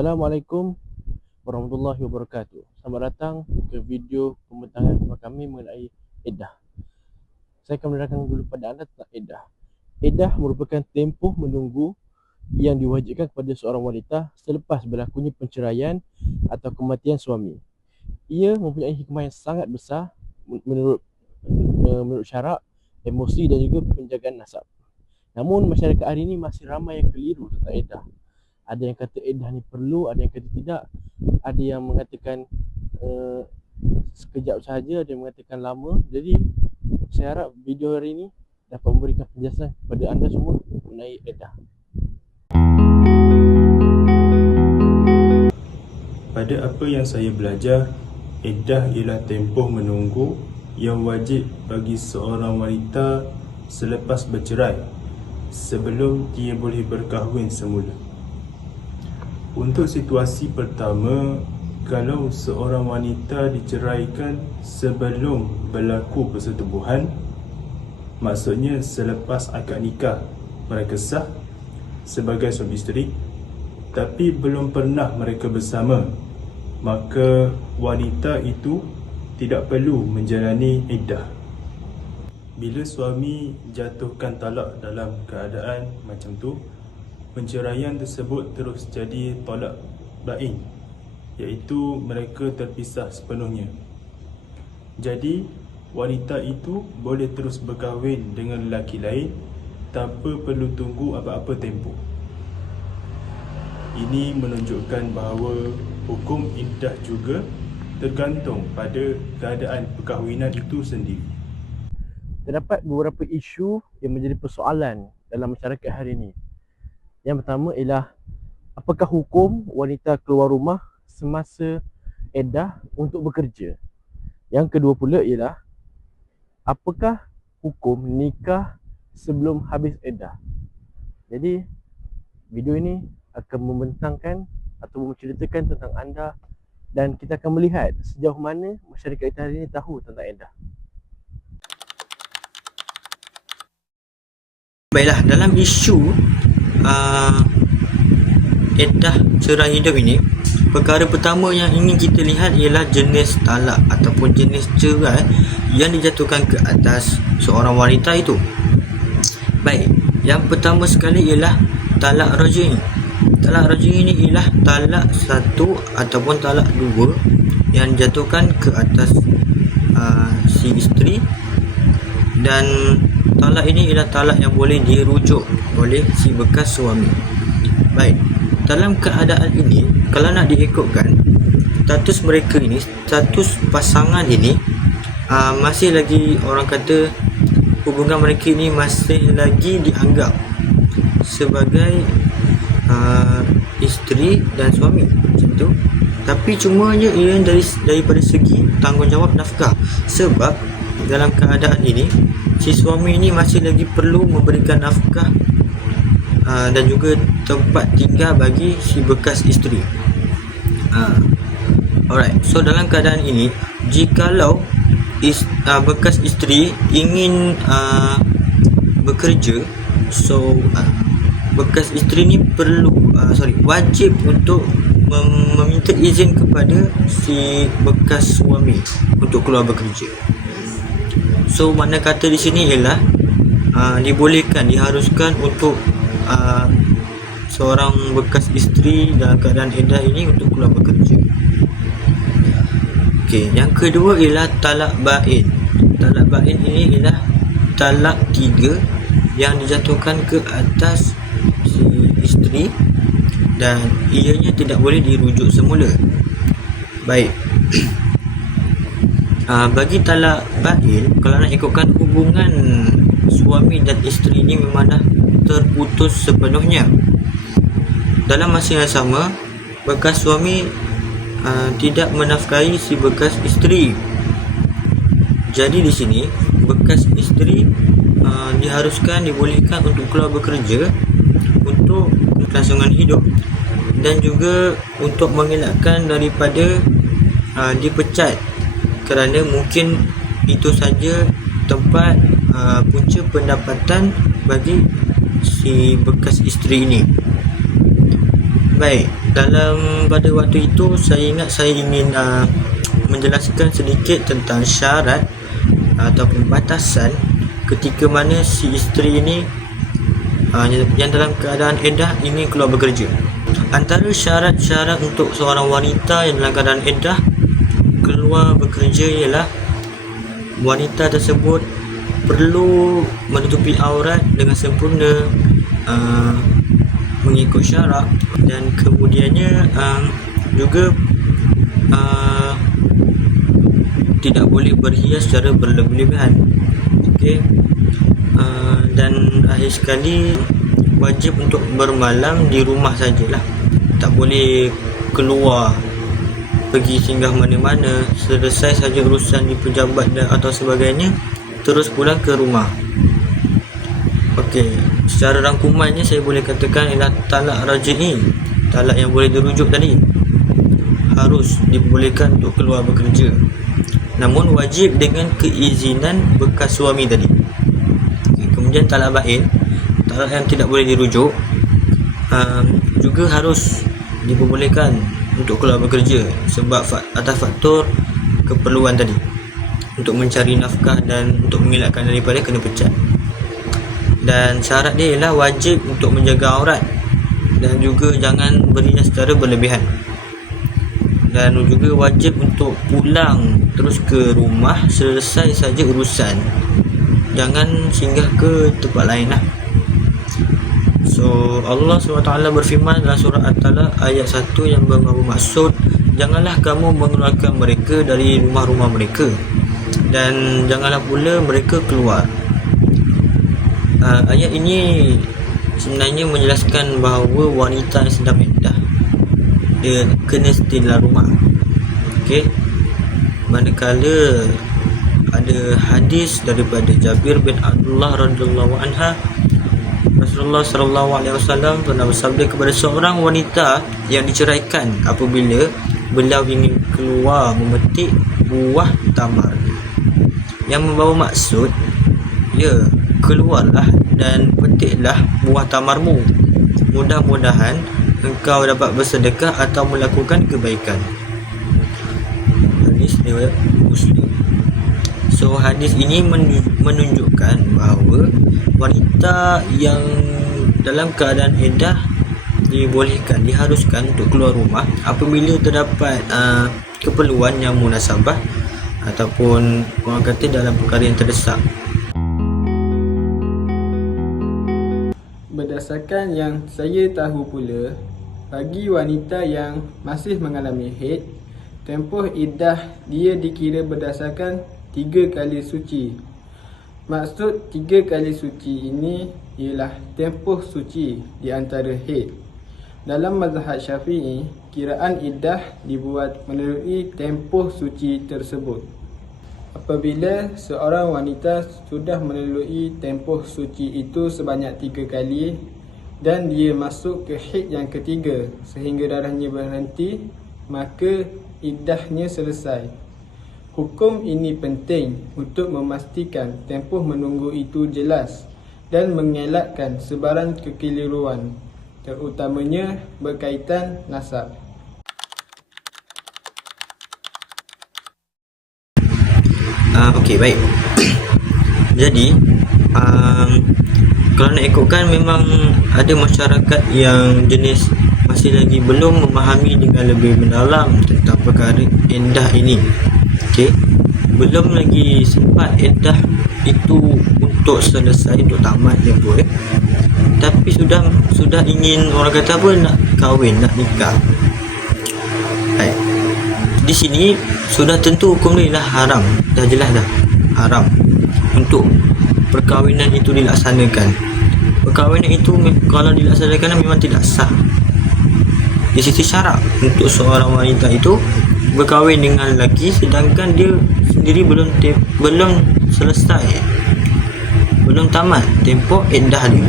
Assalamualaikum warahmatullahi wabarakatuh. Selamat datang ke video pembentangan kami mengenai iddah. Saya akan menerangkan dulu pada anda tentang iddah. Iddah merupakan tempoh menunggu yang diwajibkan kepada seorang wanita selepas berlakunya penceraian atau kematian suami. Ia mempunyai hikmah yang sangat besar menurut syarak, emosi dan juga penjagaan nasab. Namun masyarakat hari ini masih ramai yang keliru tentang iddah. Ada yang kata iddah ni perlu, ada yang kata tidak. Ada yang mengatakan sekejap sahaja, ada yang mengatakan lama. Jadi saya harap video hari ini dapat memberikan penjelasan kepada anda semua mengenai iddah. Pada apa yang saya belajar, iddah ialah tempoh menunggu yang wajib bagi seorang wanita selepas bercerai sebelum dia boleh berkahwin semula. Untuk situasi pertama, kalau seorang wanita diceraikan sebelum berlaku persetubuhan, maksudnya selepas akad nikah mereka sah sebagai suami isteri, tapi belum pernah mereka bersama, maka wanita itu tidak perlu menjalani iddah. Bila suami jatuhkan talak dalam keadaan macam tu, penceraian tersebut terus jadi tolak bain, iaitu mereka terpisah sepenuhnya. Jadi wanita itu boleh terus berkahwin dengan lelaki lain tanpa perlu tunggu apa-apa tempoh. Ini menunjukkan bahawa hukum iddah juga tergantung pada keadaan perkahwinan itu sendiri. Terdapat beberapa isu yang menjadi persoalan dalam masyarakat hari ini. Yang pertama ialah apakah hukum wanita keluar rumah semasa iddah untuk bekerja. Yang kedua pula ialah apakah hukum nikah sebelum habis iddah. Jadi video ini akan membentangkan atau menceritakan tentang anda dan kita akan melihat sejauh mana masyarakat kita hari ini tahu tentang iddah. Baiklah, dalam isu iddah cerai hidup ini, perkara pertama yang ingin kita lihat ialah jenis talak ataupun jenis cerai yang dijatuhkan ke atas seorang wanita itu. Baik, yang pertama sekali ialah talak raj'i. Talak raj'i ini ialah talak satu ataupun talak dua yang dijatuhkan ke atas si isteri, dan talak ini ialah talak yang boleh dirujuk oleh si bekas suami. Baik, dalam keadaan ini, kalau nak diikutkan status mereka ini, status pasangan ini masih lagi, orang kata hubungan mereka ini masih lagi dianggap sebagai isteri dan suami macam tu. Tapi cumanya ia daripada segi tanggungjawab nafkah, sebab dalam keadaan ini si suami ini masih lagi perlu memberikan nafkah dan juga tempat tinggal bagi si bekas isteri. Alright, so dalam keadaan ini, jikalau bekas isteri ingin bekerja, so bekas isteri ni wajib untuk meminta izin kepada si bekas suami untuk keluar bekerja. So makna kata di sini ialah dibolehkan, diharuskan untuk seorang bekas isteri dalam keadaan iddah ini untuk keluar bekerja. Okey, yang kedua ialah talak bain. Talak bain ini ialah talak tiga yang dijatuhkan ke atas si isteri dan ianya tidak boleh dirujuk semula. Baik. Bagi talak bain, kalau nak ikutkan hubungan suami dan isteri ini memang dah terputus sepenuhnya. Dalam masa yang sama, bekas suami tidak menafkahi si bekas isteri. Jadi di sini bekas isteri diharuskan, dibolehkan untuk keluar bekerja untuk kelangsungan hidup dan juga untuk mengelakkan daripada dipecat, kerana mungkin itu saja tempat punca pendapatan bagi si bekas isteri ini. Baik, pada waktu itu saya ingat saya ingin menjelaskan sedikit tentang syarat ataupun batasan ketika mana si isteri ini yang dalam keadaan iddah ingin keluar bekerja. Antara syarat-syarat untuk seorang wanita yang dalam keadaan iddah keluar bekerja ialah wanita tersebut perlu menutupi aurat dengan sempurna, mengikut syarak, dan kemudiannya juga tidak boleh berhias secara berlebihan. Okey. Dan akhir sekali wajib untuk bermalam di rumah sajalah. Tak boleh keluar pergi singgah mana-mana. Selesai saja urusan di pejabat atau sebagainya, terus pulang ke rumah. Okey, secara rangkumannya saya boleh katakan ialah talak raj'i, talak yang boleh dirujuk tadi, harus dibolehkan untuk keluar bekerja, namun wajib dengan keizinan bekas suami tadi. Kemudian talak bain, talak yang tidak boleh dirujuk, juga harus diperbolehkan untuk keluar bekerja sebab atas faktor keperluan tadi, untuk mencari nafkah dan untuk mengelakkan daripada kena pecat. Dan syarat dia ialah wajib untuk menjaga aurat dan juga jangan berhias secara berlebihan, dan juga wajib untuk pulang terus ke rumah selesai saja urusan, jangan singgah ke tempat lain lah. So Allah SWT berfirman dalam surah At-Talaq ayat 1 yang bermaksud, janganlah kamu mengeluarkan mereka dari rumah-rumah mereka dan janganlah pula mereka keluar. Ayat ini sebenarnya menjelaskan bahawa wanita yang sedang iddah dia kena stay dalam rumah. Okey. Manakala ada hadis daripada Jabir bin Abdullah radhiyallahu anha, Rasulullah sallallahu alaihi wasallam pernah bersabda kepada seorang wanita yang diceraikan apabila beliau ingin keluar memetik buah tamar, yang membawa maksud, ya, keluarlah dan petiklah buah tamarmu, mudah-mudahan engkau dapat bersedekah atau melakukan kebaikan. Hadis riwayat Muslim. So hadis ini menunjukkan bahawa wanita yang dalam keadaan iddah dibolehkan, diharuskan untuk keluar rumah apabila terdapat keperluan yang munasabah ataupun orang kata dalam perkara yang terdesak. Berdasarkan yang saya tahu pula, bagi wanita yang masih mengalami haid, tempoh iddah dia dikira berdasarkan 3 kali suci. Maksud 3 kali suci ini ialah tempoh suci di antara haid. Dalam mazhab Syafi'i, kiraan iddah dibuat melalui tempoh suci tersebut. Apabila seorang wanita sudah melalui tempoh suci itu sebanyak 3 kali dan dia masuk ke haid yang ketiga sehingga darahnya berhenti, maka iddahnya selesai. Hukum ini penting untuk memastikan tempoh menunggu itu jelas dan mengelakkan sebarang kekeliruan, terutamanya berkaitan nasab. Okey, baik. Jadi kalau nak ikutkan, memang ada masyarakat yang jenis masih lagi belum memahami dengan lebih mendalam tentang perkara iddah ini. Okey, belum lagi sempat iddah itu untuk selesai, untuk tamat dia pun, tapi sudah ingin, orang kata apa, nak kahwin, nak nikah. Baik. Di sini sudah tentu hukum ni lah haram, dah jelas dah haram untuk perkahwinan itu dilaksanakan. Perkahwinan itu kalau dilaksanakan memang tidak sah di sisi syarak untuk seorang wanita itu berkahwin dengan lelaki sedangkan dia sendiri belum selesai, belum tamat tempoh iddah dia.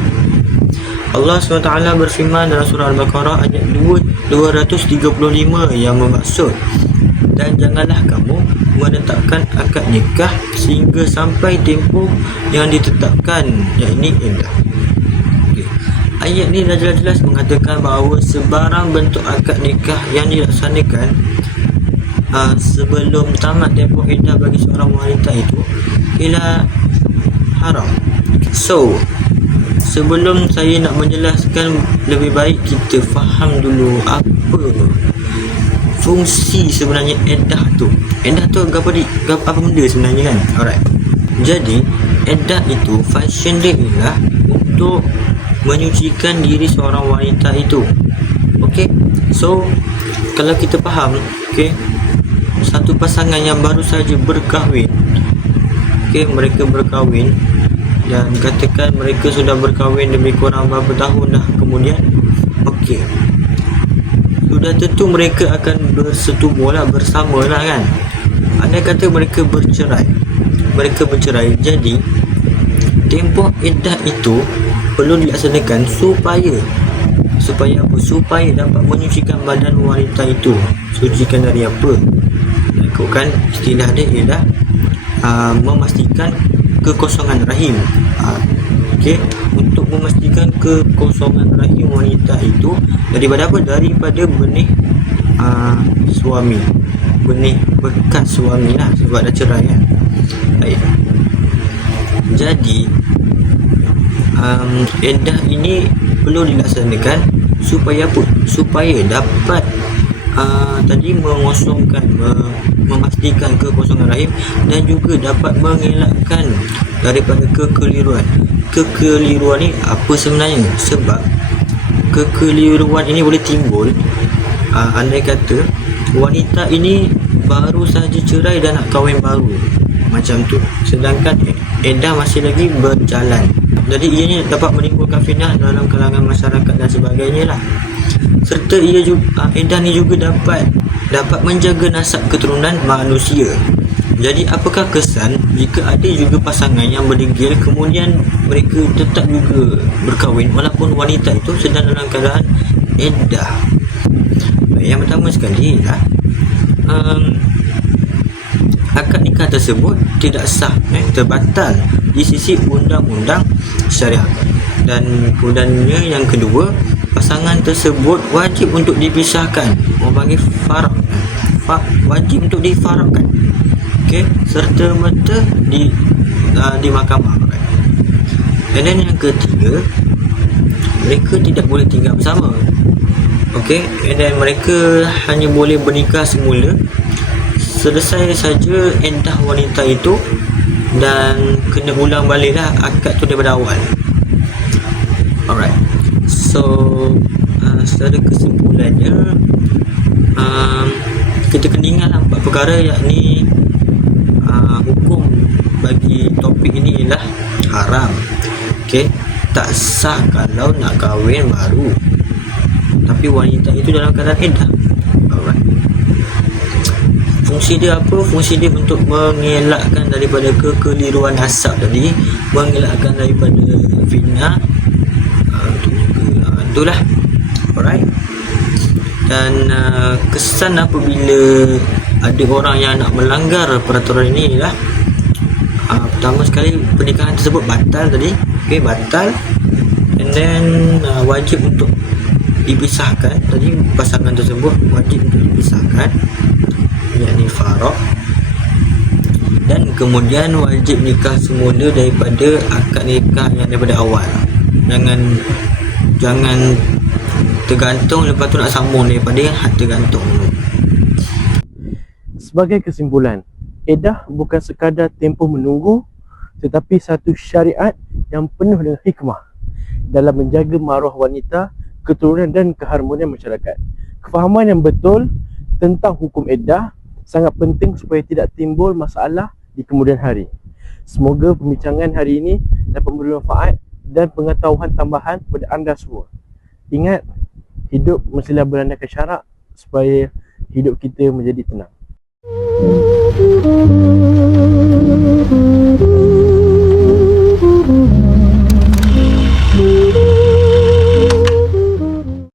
Allah SWT berfirman dalam surah Al-Baqarah ayat 235 yang bermaksud, dan janganlah kamu menetapkan akad nikah sehingga sampai tempoh yang ditetapkan, yakni iddah. Okay. ayat ni dah jelas-jelas mengatakan bahawa sebarang bentuk akad nikah yang dilaksanakan sebelum tamat tempoh iddah bagi seorang wanita itu ialah haram. So, sebelum saya nak menjelaskan, lebih baik kita faham dulu apa fungsi sebenarnya iddah tu. Iddah tu apa benda sebenarnya kan? Alright. Jadi, iddah itu function dia ialah untuk menyucikan diri seorang wanita itu. Okey. So, kalau kita faham, okey, satu pasangan yang baru saja berkahwin, okey, mereka berkahwin dan katakan mereka sudah berkahwin lebih kurang berapa tahun dah kemudian, okey, sudah tentu mereka akan bersetubuh bersama lah kan. Andai kata mereka bercerai, jadi tempoh iddah itu perlu dilaksanakan supaya apa? Supaya dapat menyucikan badan wanita itu. Sucikan dari apa? Ikutkan istilah dia ialah memastikan kekosongan rahim. Okey, untuk memastikan kekosongan rahim wanita itu daripada apa? Daripada benih suami, benih bekas suami lah, sebab dah cerai kan. Baik. Jadi iddah ini perlu dilaksanakan supaya apa? Supaya dapat tadi mengosongkan, memastikan kekosongan rahim dan juga dapat mengelakkan daripada kekeliruan. Kekeliruan ni apa sebenarnya? Sebab kekeliruan ini boleh timbul andai kata wanita ini baru saja cerai dan nak kahwin baru, macam tu, sedangkan iddah masih lagi berjalan. Jadi ianya dapat menimbulkan fitnah dalam kalangan masyarakat dan sebagainya lah. Serta ia juga, iddah ni juga dapat menjaga nasab keturunan manusia. Jadi apakah kesan jika ada juga pasangan yang berdegil kemudian mereka tetap juga berkahwin walaupun wanita itu sedang dalam keadaan iddah? Yang pertama sekali ialah akad nikah tersebut tidak sah, terbatal di sisi undang-undang syariah. Dan kemudiannya yang kedua, pasangan tersebut wajib untuk dipisahkan, orang panggil farak, wajib untuk difarakkan, okey, serta merta di mahkamah. Dan yang ketiga, mereka tidak boleh tinggal bersama. Okey, dan mereka hanya boleh bernikah semula selesai saja iddah wanita itu dan kena ulang baliklah akad tu daripada awal. Alright. So secara kesimpulannya, kita kena ingatlah 4 perkara, yakni hukum bagi topik ini ialah haram. Okey, tak sah kalau nak kahwin baru tapi wanita itu dalam keadaan iddah. Alright. Fungsi dia apa? Fungsi dia untuk mengelakkan daripada kekeliruan nasab tadi, mengelakkan daripada fitnah. Itulah. Alright. Dan kesan apabila ada orang yang nak melanggar peraturan ini ialah pertama sekali, pernikahan tersebut batal tadi. Okay, batal. And then wajib untuk dipisahkan. Tadi pasangan tersebut wajib untuk dipisahkan, yakni farak. Dan kemudian wajib nikah semula daripada akad nikah yang daripada awal. Jangan tergantung lepas tu nak sambung daripada tergantung. Sebagai kesimpulan, iddah bukan sekadar tempoh menunggu, tetapi satu syariat yang penuh dengan hikmah dalam menjaga maruah wanita, keturunan dan keharmonian masyarakat. Kefahaman yang betul tentang hukum iddah sangat penting supaya tidak timbul masalah di kemudian hari. Semoga pembincangan hari ini dapat memberi manfaat dan pengetahuan tambahan kepada anda semua. Ingat, hidup mestilah berlandaskan syarak supaya hidup kita menjadi tenang.